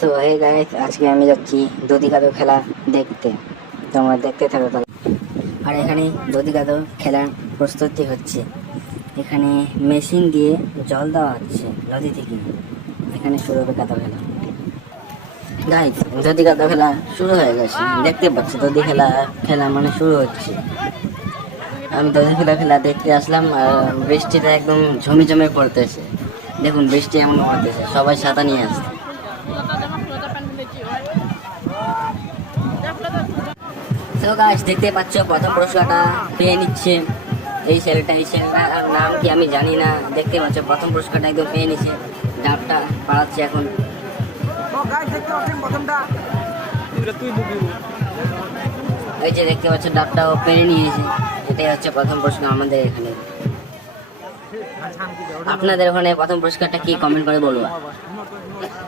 তো hey guys, আজকে আমি যাচ্ছি দধি কাদো খেলা দেখতে। তোমরা দেখতে থাকো তাহলে। আর এখানে দধি কাদো খেলার প্রস্তুতি হচ্ছে। এখানে মেশিন দিয়ে জল দেওয়া হচ্ছে নদী থেকে। এখানে শুরু হবে কাদো খেলা। গাইস, দধি কাদো খেলা শুরু হয়ে গেছে, দেখতে পাচ্ছি দধি খেলা মানে শুরু হচ্ছে। আমি দধি খেলা দেখতে আসলাম, আর বৃষ্টিটা একদম ঝমে পড়তেছে। দেখুন বৃষ্টি এমন পড়তেছে, সবাই ছাতা নিয়ে আসছে। তো গাইস, দেখতে পাচ্ছ প্রথম পুরস্কারটা পেয়ে নিচ্ছে এই ছেলেটা। আর নাম কি আমি জানি না। দেখতে পাচ্ছ প্রথম পুরস্কারটা একদম পেয়ে নিচ্ছে। ডাবটা পাড়াচ্ছে এখন। এই যে দেখতে পাচ্ছ ডাবটাও পেরে নিয়েছে। এটাই হচ্ছে প্রথম পুরস্কার আমাদের এখানে। আপনাদের ওখানে প্রথম পুরস্কারটা কি, কমেন্ট করে বলবো।